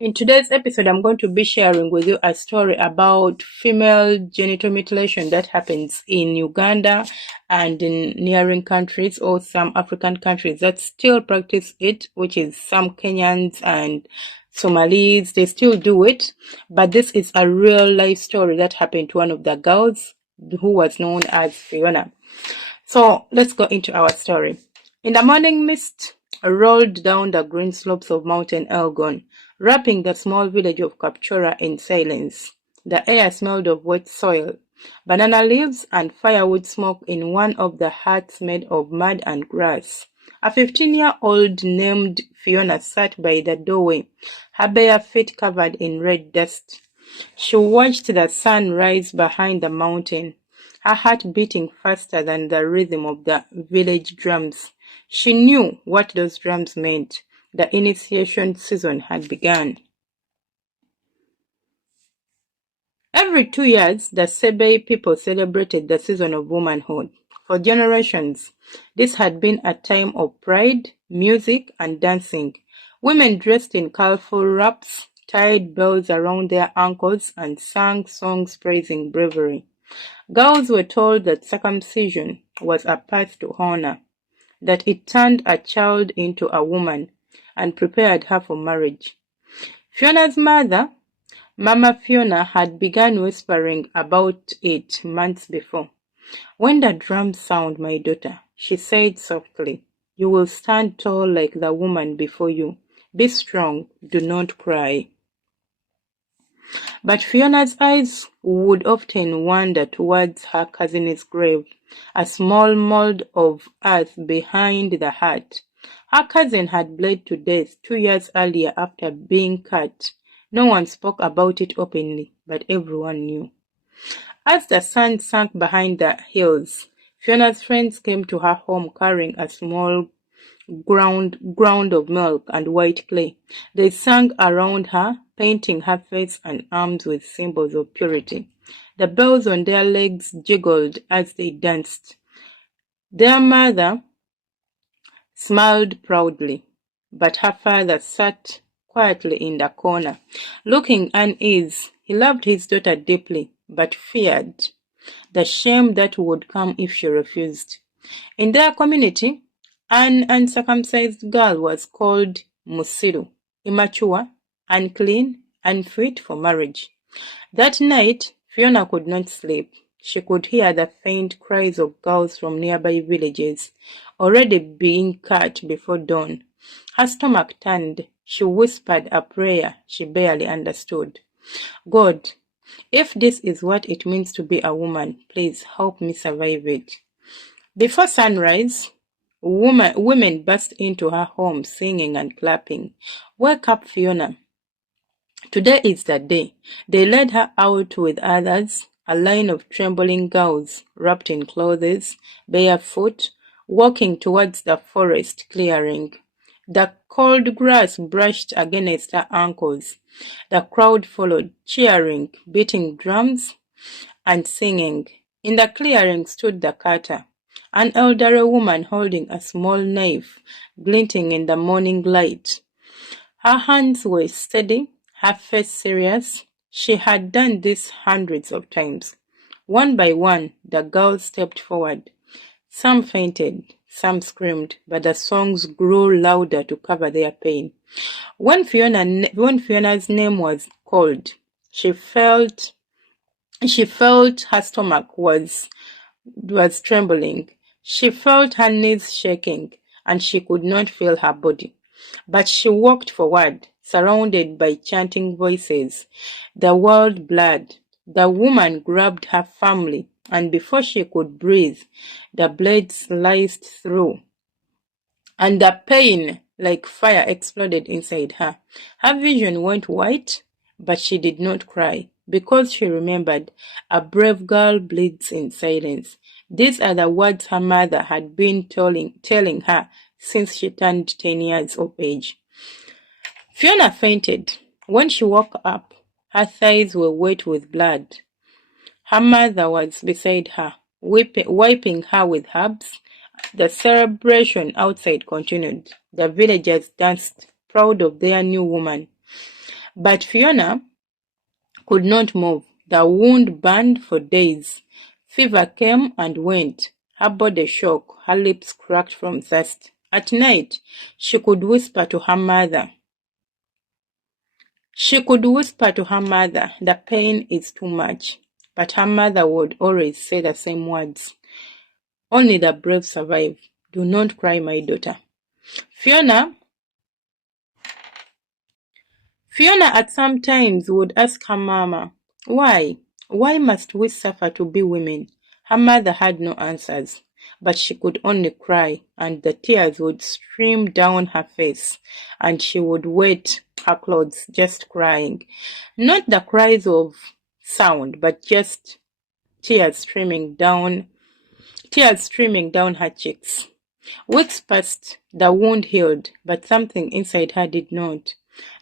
In today's episode, I'm going to be sharing with you a story about female genital mutilation that happens in Uganda and in neighboring countries or some African countries that still practice it, which is some Kenyans and Somalis. They still do it, but this is a real life story that happened to one of the girls who was known as Phiona. So let's go into our story. In the morning mist rolled down the green slopes of Mountain Elgon, wrapping the small village of Kapchora in silence. The air smelled of wet soil, banana leaves, and firewood smoke in one of the huts made of mud and grass. A 15-year-old named Phiona sat by the doorway, her bare feet covered in red dust. She watched the sun rise behind the mountain, her heart beating faster than the rhythm of the village drums. She knew what those drums meant. The initiation season had begun. Every 2 years, the Sebe people celebrated the season of womanhood. For generations, this had been a time of pride, music, and dancing. Women dressed in colorful wraps, tied bells around their ankles, and sang songs praising bravery. Girls were told that circumcision was a path to honor, that it turned a child into a woman and prepared her for marriage. Fiona's mother, Mama Phiona, had begun whispering about it months before. "When the drums sound, my daughter," she said softly, "you will stand tall like the woman before you. Be strong, do not cry." But Fiona's eyes would often wander towards her cousin's grave, a small mound of earth behind the hut. Her cousin had bled to death 2 years earlier after being cut. No one spoke about it openly, but everyone knew. As the sun sank behind the hills, Fiona's friends came to her home carrying a small ground of milk and white clay. They sang around her, painting her face and arms with symbols of purity. The bells on their legs jiggled as they danced. Their mother smiled proudly, but her father sat quietly in the corner, looking uneasy. He loved his daughter deeply, but feared the shame that would come if she refused. In their community, an uncircumcised girl was called Musiru, immature, unclean, unfit for marriage. That night, Phiona could not sleep. She could hear the faint cries of girls from nearby villages, already being cut before dawn. Her stomach turned. She whispered a prayer she barely understood. "God, if this is what it means to be a woman, please help me survive it." Before sunrise, women burst into her home singing and clapping. "Wake up, Phiona. Today is the day." They led her out with others, a line of trembling girls, wrapped in clothes, barefoot, walking towards the forest clearing. The cold grass brushed against her ankles. The crowd followed, cheering, beating drums, and singing. In the clearing stood the carter, an elderly woman holding a small knife, glinting in the morning light. Her hands were steady, her face serious. She had done this hundreds of times. One by one, the girls stepped forward. Some fainted, some screamed, but the songs grew louder to cover their pain. When Fiona's name was called, she felt her stomach was trembling. She felt her knees shaking, and she could not feel her body. But she walked forward, surrounded by chanting voices. The world blurred. The woman grabbed her firmly, and before she could breathe, the blade sliced through, and the pain, like fire, exploded inside her. Her vision went white, but she did not cry, because she remembered, "A brave girl bleeds in silence." These are the words her mother had been telling her since she turned 10 years of age. Phiona fainted. When she woke up, her thighs were wet with blood. Her mother was beside her, wiping her with herbs. The celebration outside continued. The villagers danced, proud of their new woman. But Phiona could not move. The wound burned for days. Fever came and went. Her body shook. Her lips cracked from thirst. At night, she could whisper to her mother. The pain is too much. But her mother would always say the same words. Only the brave survive. Do not cry, my daughter. Phiona at some times would ask her mama, why? Why must we suffer to be women? Her mother had no answers, but she could only cry, and the tears would stream down her face, and she would wet her clothes just crying. Not the cries of sound, but just tears streaming down her cheeks. Weeks passed, the wound healed, but something inside her did not.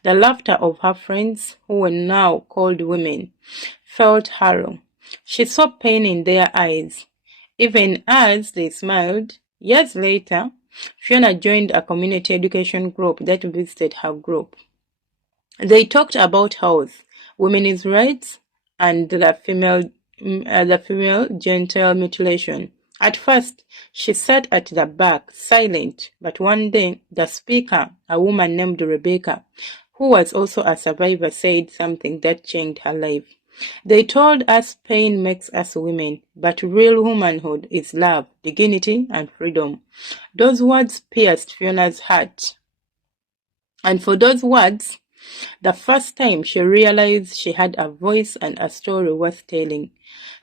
The laughter of her friends, who were now called women, felt hollow. She saw pain in their eyes. Even as they smiled, years later, Phiona joined a community education group that visited her group. They talked about health, women's rights, and the female genital mutilation. At first, she sat at the back, silent, but one day, the speaker, a woman named Rebecca, who was also a survivor, said something that changed her life. They told us pain makes us women, but real womanhood is love, dignity, and freedom. Those words pierced Fiona's heart. And for those words, the first time she realized she had a voice and a story worth telling.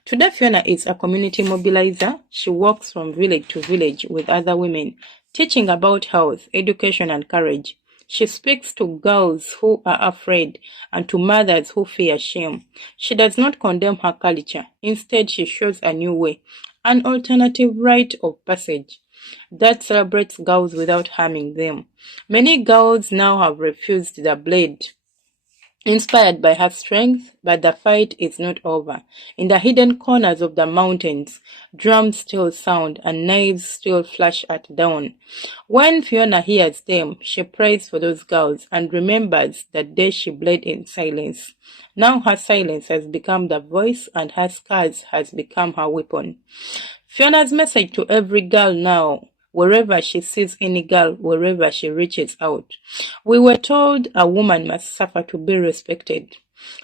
Today, Phiona is a community mobilizer. She walks from village to village with other women, teaching about health, education, and courage. She speaks to girls who are afraid and to mothers who fear shame. She does not condemn her culture. Instead, she shows a new way, an alternative rite of passage that celebrates girls without harming them. Many girls now have refused the blade, inspired by her strength, but the fight is not over. In the hidden corners of the mountains, drums still sound and knives still flash at dawn. When Phiona hears them, she prays for those girls and remembers the day she bled in silence. Now her silence has become the voice and her scars has become her weapon. Phiona's message to every girl now, wherever she sees any girl, wherever she reaches out. We were told a woman must suffer to be respected.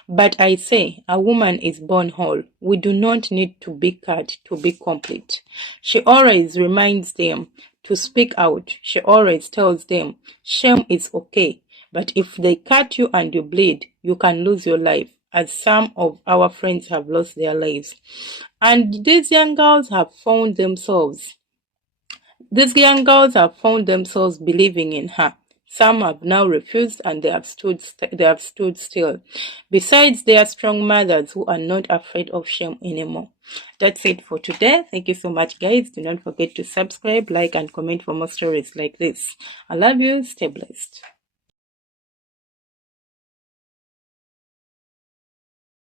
But I say, a woman is born whole. We do not need to be cut to be complete. She always reminds them to speak out. She always tells them, shame is okay. But if they cut you and you bleed, you can lose your life, as some of our friends have lost their lives. And these young girls have found themselves believing in her. Some have now refused and they have stood still. Besides, they are strong mothers who are not afraid of shame anymore. That's it for today. Thank you so much, guys. Do not forget to subscribe, like, and comment for more stories like this. I love you. Stay blessed.